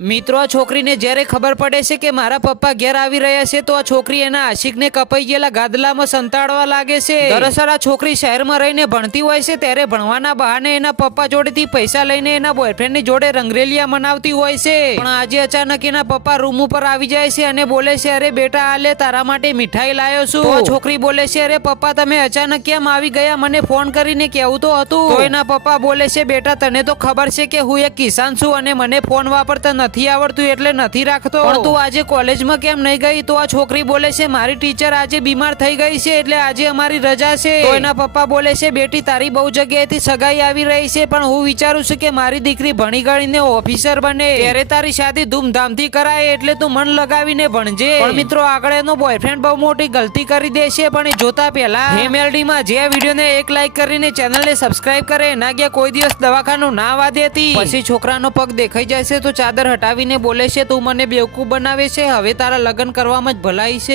મિત્રો આ છોકરીને જ્યારે ખબર પડે છે કે મારા પપ્પા ઘેર આવી રહ્યા છે તો આ છોકરી એના આશિકને કપાઈ ગયેલા ગાદલામાં સંતાડવા લાગે છે। દરઅસલ આ છોકરી શહેરમાં રહીને ભણતી હોય છે ત્યારે ભણવાના બહાને એના પપ્પા જોડેથી પૈસા લઈને એના બોયફ્રેન્ડની જોડે રંગરેલિયા મનાવતી હોય છે। પણ આજે અચાનક એના પપ્પા રૂમ ઉપર આવી જાય છે અને બોલે છે, અરે બેટા આ લે તારા માટે મીઠાઈ લાયો છું। તો આ છોકરી બોલે છે, અરે પપ્પા તમે અચાનક કેમ આવી ગયા, મને ફોન કરીને કહેવું તો હતું। તો એના પપ્પા બોલે છે, બેટા તને તો ખબર છે કે હું એક કિસાન છું અને મને ફોન વાપરતા નથી આવડતું એટલે નથી રાખતો, પણ તું આજે કોલેજમાં કેમ નહીં ગઈ? તો આ છોકરી બોલે છે, મારી ટીચર આજે બીમાર થઈ ગઈ છે એટલે આજે અમારી રજા છે। તો એના પપ્પા બોલે છે, બેટી તારી બહુ જગ્યાએથી સગાઈ આવી રહી છે પણ હું વિચારું છું કે મારી દીકરી ભણી ગણીને ઓફિસર બને ત્યારે તારી શાદી ધૂમધામથી કરાય એટલે તું મન લગાવીને ભણજે। પણ મિત્રો આગળ એનો બોયફ્રેન્ડ બહુ મોટી ગલતી કરી દે છે, પણ એ જોતા પહેલા એમએલડી માં જે વિડીયોને એક લાઈક કરીને ચેનલને સબસ્ક્રાઇબ કરે ના ગયા કોઈ દિવસ દવાખાનું ના વાદે હતી। પછી છોકરાનો પગ દેખાઈ જાય છે તો ચાદર હટાવીને બોલે છે, તું મને બેવકૂફ બનાવે છે, હવે તારા લગ્ન કરવામાં જ ભલાઈ છે।